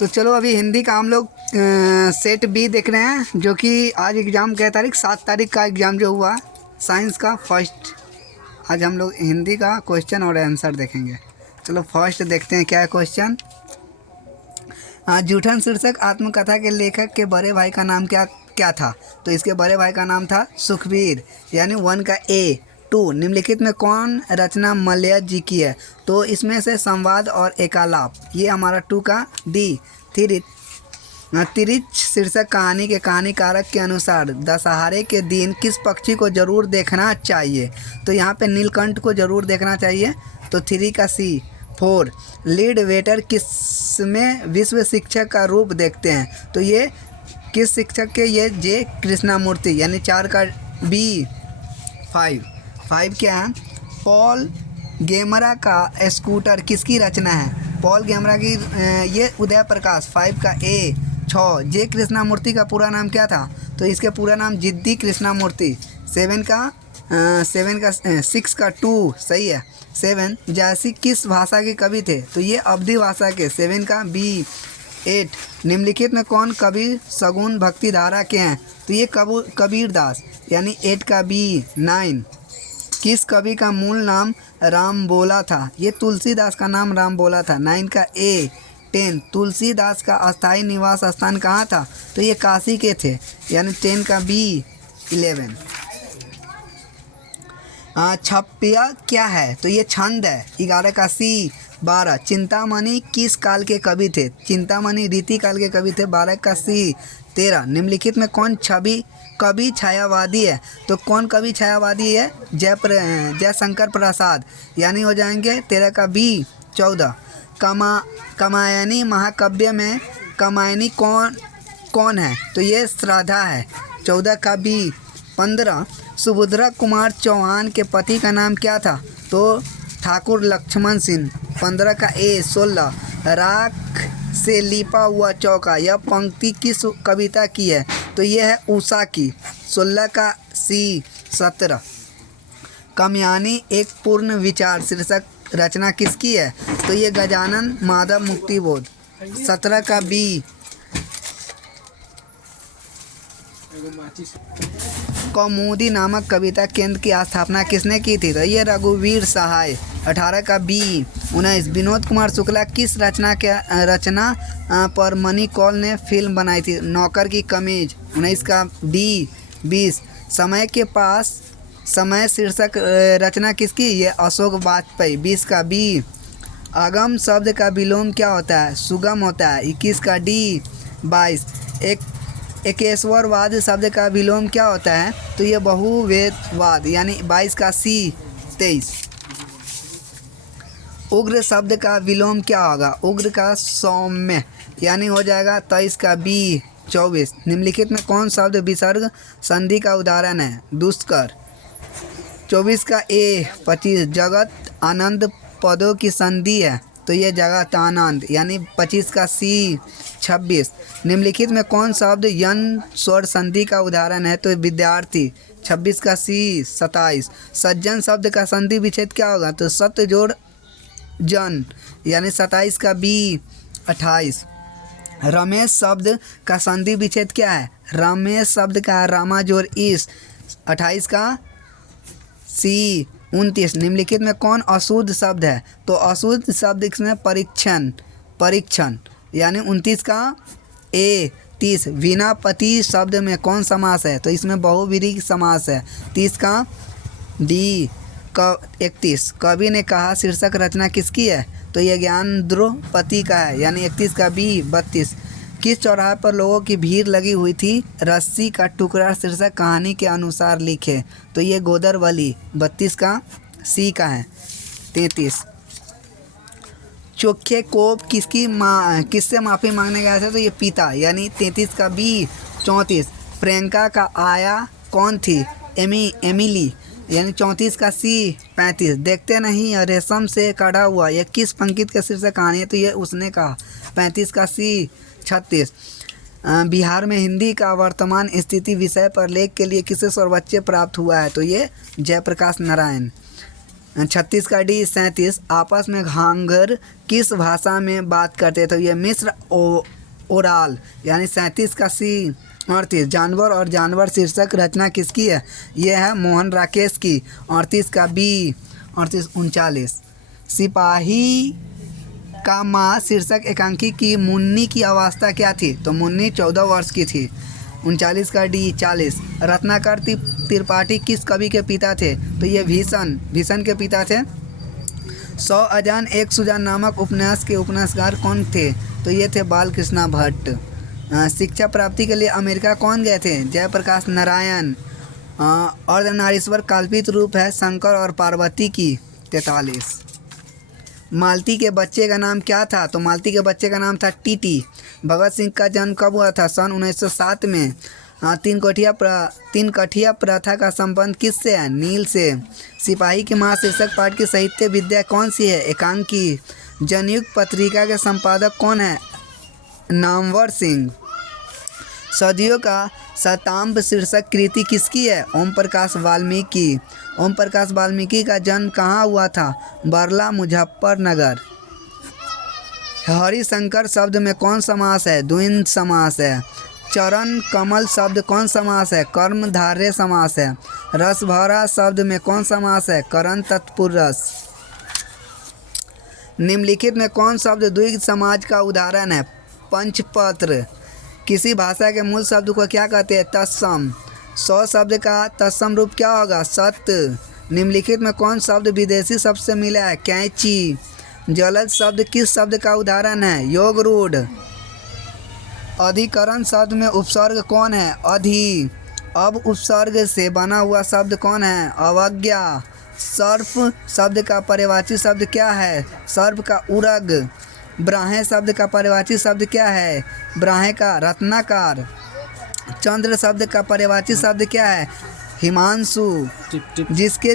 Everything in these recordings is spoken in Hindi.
तो चलो अभी हिंदी का हम लोग सेट बी देख रहे हैं, जो कि आज एग्ज़ाम क्या तारीख 7 तारीख का एग्ज़ाम जो हुआ साइंस का फर्स्ट। आज हम लोग हिंदी का क्वेश्चन और आंसर देखेंगे। चलो फर्स्ट देखते हैं क्या है क्वेश्चन। जूठन शीर्षक आत्मकथा के लेखक के बड़े भाई का नाम क्या क्या था? तो इसके बड़े भाई का नाम था सुखबीर, यानी 1 का ए। 2, निम्नलिखित में कौन रचना मलय जी की है? तो इसमें से संवाद और एकालाप, ये हमारा 2 का डी। 3, तिरिच शीर्षक कहानी के कहानीकारक के अनुसार दशहरे के दिन किस पक्षी को जरूर देखना चाहिए? तो यहाँ पे नीलकंठ को जरूर देखना चाहिए, तो 3 का सी। 4, लीड वेटर किस में विश्व शिक्षक का रूप देखते हैं? तो ये किस शिक्षक के? ये जे कृष्णामूर्ति, यानी 4 का बी। 5 क्या है? पॉल गेमरा का स्कूटर किसकी रचना है? पॉल गेमरा की ये उदय प्रकाश। 5 का ए। 6, जे कृष्णामूर्ति का पूरा नाम क्या था? तो इसके पूरा नाम जिद्दी कृष्णामूर्ति। 6 का 2 सही है। 7, जायसी किस भाषा के कवि थे? तो ये अवधी भाषा के। 7 का बी। 8, निम्नलिखित में कौन कवि सगुन भक्ति धारा के हैं? तो ये कबीर दास, यानी 8 का बी। 9, किस कवि का मूल नाम राम बोला था? ये तुलसीदास का नाम राम बोला था। 9 का ए। 10, तुलसीदास का अस्थायी निवास स्थान कहाँ था? तो ये काशी के थे, यानी 10 का बी। 11, छप्पिया क्या है? तो ये छंद है। 11 का सी। 12, चिंतामणि किस काल के कवि थे? चिंतामणि रीति काल के कवि थे। 12 का सी। 13, निम्नलिखित में कौन कवि छायावादी है? तो कौन कवि छायावादी है? जयशंकर प्रसाद, यानी हो जाएंगे 13 का बी। 14, कामायनी महाकाव्य में कामायनी कौन है? तो ये श्राद्धा है। 14 का बी। 15, सुभद्रा कुमार चौहान के पति का नाम क्या था? तो ठाकुर लक्ष्मण सिंह। 15 का ए। 16, राख से लिपा हुआ चौका, यह पंक्ति किस कविता की है? तो यह है उषा की। 16 का सी। 17, कामयानी एक पूर्ण विचार शीर्षक रचना किसकी है? तो ये गजानन माधव मुक्तिबोध। 17 का बी। कौमुदी नामक कविता केंद्र की स्थापना किसने की थी? तो ये रघुवीर सहाय। 18 का बी। 19, विनोद कुमार शुक्ला किस रचना पर मनी कौल ने फिल्म बनाई थी? नौकर की कमीज। 19 का डी। 20, समय के पास समय शीर्षक रचना किसकी? ये अशोक वाजपेयी। 20 का बी। आगम शब्द का विलोम क्या होता है? सुगम होता है। 21 का डी। 22, एकेश्वरवाद शब्द का विलोम क्या होता है? तो ये बहुवेदवाद, यानी 22 का सी। 23, उग्र शब्द का विलोम क्या होगा? उग्र का सौम्य, यानी हो जाएगा 23 का बी। 24, निम्नलिखित में कौन शब्द विसर्ग संधि का उदाहरण है? दुष्कर। 24 का ए। 25, जगत आनंद पदों की संधि है, तो ये जगत आनंद, यानी 25 का सी। 26, निम्नलिखित में कौन शब्द यन स्वर संधि का उदाहरण है? तो विद्यार्थी। 26 का सी। 27, सज्जन शब्द का संधि विच्छेद क्या होगा? तो सत्य जोड़ जन, यानी 27 का बी। 28, रमेश शब्द का संधि विच्छेद क्या है? रमेश शब्द का रामा जोड़ इस। 28 का सी। 29, निम्नलिखित में कौन अशुद्ध शब्द है? तो अशुद्ध शब्द इसमें परीक्षण, यानी 29 का ए। 30, विनापति शब्द में कौन समास है? तो इसमें बहुव्रीहि समास है। 30 का डी। 31, कवि ने कहा शीर्षक रचना किसकी है? तो यह ज्ञानद्रोपति का है, यानी 31 का बी। 32, किस चौराहे पर लोगों की भीड़ लगी हुई थी? रस्सी का टुकड़ा शीर्षक कहानी के अनुसार लिखे, तो ये गोदरवली। 32 का सी का है। 33, चोखे कोप किससे माफ़ी मांगने गया था? तो ये पिता, यानी 33 का बी। 34, प्रियंका का आया कौन थी? एमिली, यानी 34 का सी। 35, देखते नहीं रेशम से कढ़ा हुआ, यह किस पंक्ति का शीर्षक कहानी है? तो ये उसने कहा। 35 का सी। 36, बिहार में हिंदी का वर्तमान स्थिति विषय पर लेख के लिए किसे सर्वोच्च प्राप्त हुआ है? तो ये जयप्रकाश नारायण। 36 का डी 37 आपस में घांगर किस भाषा में बात करते हैं? तो ये मिस्र ओराल यानी 37 का सी 38 जानवर और जानवर शीर्षक रचना किसकी है? ये है मोहन राकेश की। 38 का बी 38 39 सिपाही का माँ शीर्षक एकांकी की मुन्नी की अवस्था क्या थी? तो मुन्नी 14 वर्ष की थी। 39 का डी 40 रत्नाकर त्रिपाठी किस कवि के पिता थे? तो ये भीषण के पिता थे। 100 अजान एक सुजान नामक उपन्यास के उपन्यासकार कौन थे? तो ये थे बालकृष्ण भट्ट। शिक्षा प्राप्ति के लिए अमेरिका कौन गए थे? जयप्रकाश नारायण। अर्धनारीश्वर कल्पित रूप है शंकर और पार्वती की। 43 मालती के बच्चे का नाम क्या था? तो मालती के बच्चे का नाम था टीटी। भगत सिंह का जन्म कब हुआ था? सन 1907 में। तीन कठिया प्रथा का संबंध किससे है? नील से। सिपाही की माँ शीर्षक पाठ की साहित्य विद्या कौन सी है? एकांकी। जनयुक्त पत्रिका के संपादक कौन है? नामवर सिंह। सदियों का शताब्द शीर्षक कृति किसकी है? ओम प्रकाश वाल्मीकि। ओम प्रकाश वाल्मीकि का जन्म कहाँ हुआ था? बरला मुजफ्फरनगर। हरिशंकर शब्द में कौन समास है? द्वंद्व समास है। चरण कमल शब्द कौन समास है? कर्मधारय समास है। रसभरा शब्द में कौन समास है? करण तत्पुरुष। निम्नलिखित में कौन शब्द द्विग समाज का उदाहरण है? पंचपत्र। किसी भाषा के मूल शब्द को क्या कहते हैं? तत्सम। 100 शब्द का तत्सम रूप क्या होगा? सत्य। निम्नलिखित में कौन शब्द विदेशी शब्द से मिला है? कैंची। जलद शब्द किस शब्द का उदाहरण है? योग रूढ़। अधिकरण शब्द में उपसर्ग कौन है? अधि। अब उपसर्ग से बना हुआ शब्द कौन है? अवज्ञा। सर्फ शब्द का पर्यायवाची शब्द क्या है? सर्फ का उरग। ब्राह्मण शब्द का पर्यायवाची शब्द क्या है? ब्राह्मण का रत्नाकर। चंद्र शब्द का पर्यायवाची शब्द क्या है? हिमांशु। जिसके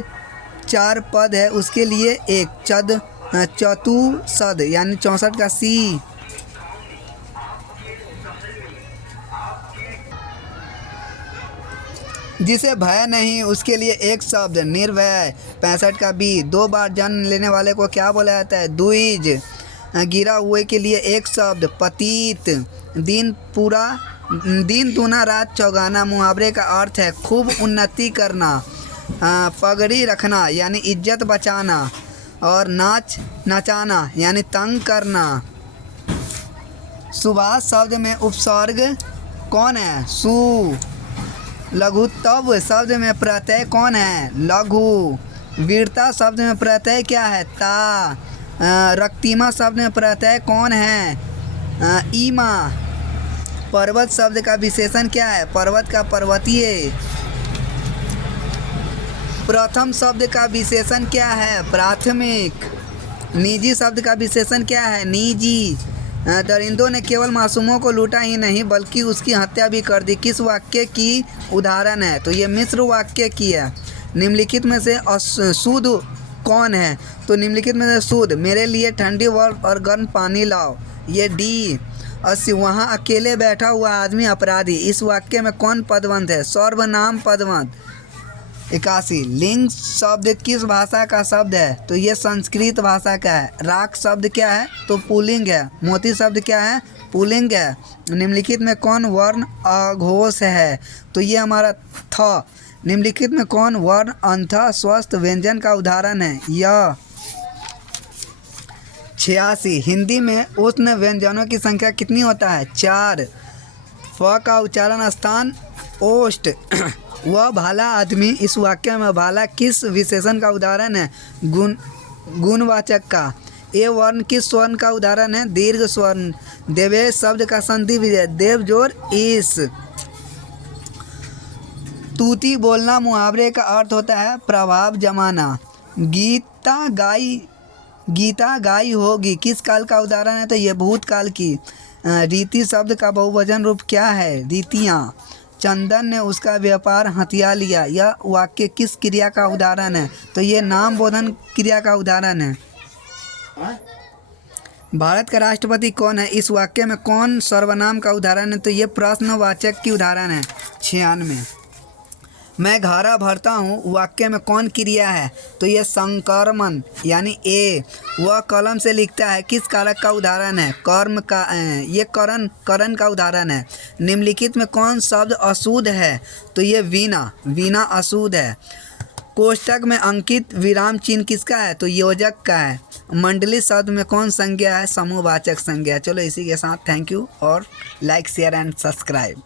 4 पद है उसके लिए एक चतुसद यानी 64 का सी। जिसे भय नहीं उसके लिए एक शब्द निर्भय। 65 का बी। 2 बार जन्म लेने वाले को क्या बोला जाता है? द्विज। गिरा हुए के लिए एक शब्द पतित। दिन दूना रात चौगाना मुहावरे का अर्थ है खूब उन्नति करना, पगड़ी रखना यानी इज्जत बचाना, और नचाना यानी तंग करना। सुभाष शब्द में उपसर्ग कौन है? सु। लघुत्व शब्द में प्रत्यय कौन है? लघु। वीरता शब्द में प्रत्यय क्या है? ता। रक्तिमा शब्द में प्रत्यय कौन है? ईमा। पर्वत शब्द का विशेषण क्या है? पर्वत का पर्वतीय। प्रथम शब्द का विशेषण क्या है? प्राथमिक। निजी शब्द का विशेषण क्या है? निजी। दरिंदों ने केवल मासूमों को लूटा ही नहीं बल्कि उसकी हत्या भी कर दी किस वाक्य की उदाहरण है? तो ये मिस्र वाक्य की है। निम्नलिखित में से शुद्ध कौन है? तो निम्नलिखित में से शुद्ध मेरे लिए ठंडी बर्फ और गर्म पानी लाओ, ये डी। 80 वहाँ अकेले बैठा हुआ आदमी अपराधी, इस वाक्य में कौन पदवंत है? सर्वनाम पदवंत। 81 लिंग शब्द किस भाषा का शब्द है? तो ये संस्कृत भाषा का है। राख शब्द क्या है? तो पुल्लिंग है। मोती शब्द क्या है? पुल्लिंग है। निम्नलिखित में कौन वर्ण अघोष है? तो ये हमारा थ। निम्नलिखित में कौन वर्ण अंत स्वस्थ व्यंजन का उदाहरण है? य। 86 हिंदी में उष्ण व्यंजनों की संख्या कितनी होता है? 4। फ का उच्चारण स्थान ओष्ठ। वह भाला आदमी, इस वाक्य में भाला किस विशेषण का उदाहरण है? गुणवाचक का। ए वर्ण किस स्वर्ण का उदाहरण है? दीर्घ स्वर्ण। देवेश शब्द का संधि विजय देव जोड़ इस। तूती बोलना मुहावरे का अर्थ होता है प्रभाव जमाना। गीता गाई होगी किस काल का उदाहरण है? तो ये भूतकाल की। रीति शब्द का बहुवचन रूप क्या है? रीतियाँ। चंदन ने उसका व्यापार हथिया लिया, यह वाक्य किस क्रिया का उदाहरण है? तो ये नाम बोधन क्रिया का उदाहरण है। भारत का राष्ट्रपति कौन है? इस वाक्य में कौन सर्वनाम का उदाहरण है? तो ये प्रश्नवाचक की उदाहरण है। 96 मैं घारा भरता हूँ वाक्य में कौन क्रिया है? तो ये संकर्मण यानी ए। वह कलम से लिखता है किस कारक का उदाहरण है? कर्म का। ये करण का उदाहरण है। निम्नलिखित में कौन शब्द अशुद्ध है? तो ये वीणा। वीणा अशुद्ध है। कोष्टक में अंकित विराम चिन्ह किसका है? तो योजक का है। मंडली शब्द में कौन संज्ञा है? समूहवाचक संज्ञा। चलो इसी के साथ थैंक यू और लाइक शेयर एंड सब्सक्राइब।